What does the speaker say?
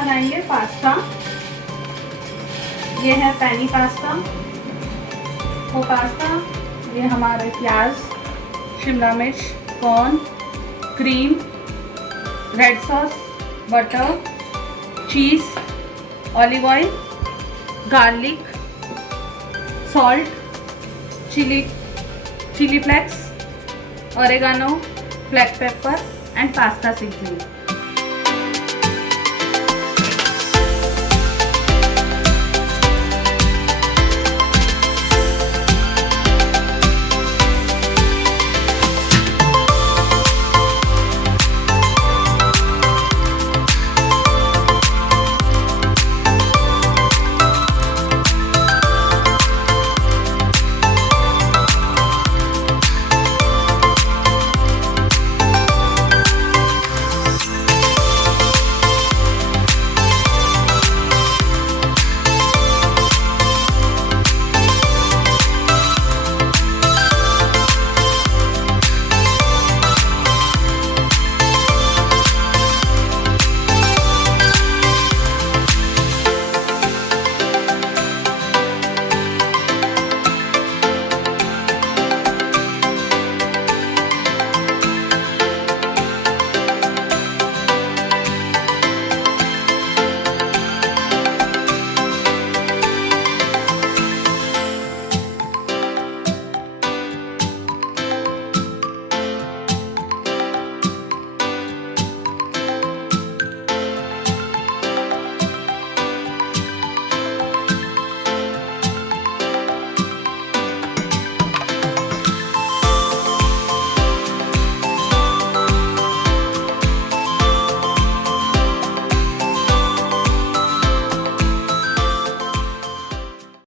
बनाएंगे पास्ता। ये है पैनी पास्ता, वो पास्ता। ये हमारे प्याज, शिमला मिर्च, corn, cream, red sauce, butter, cheese, olive oil, garlic, salt, chilli flakes, oregano, black pepper and pasta seasoning.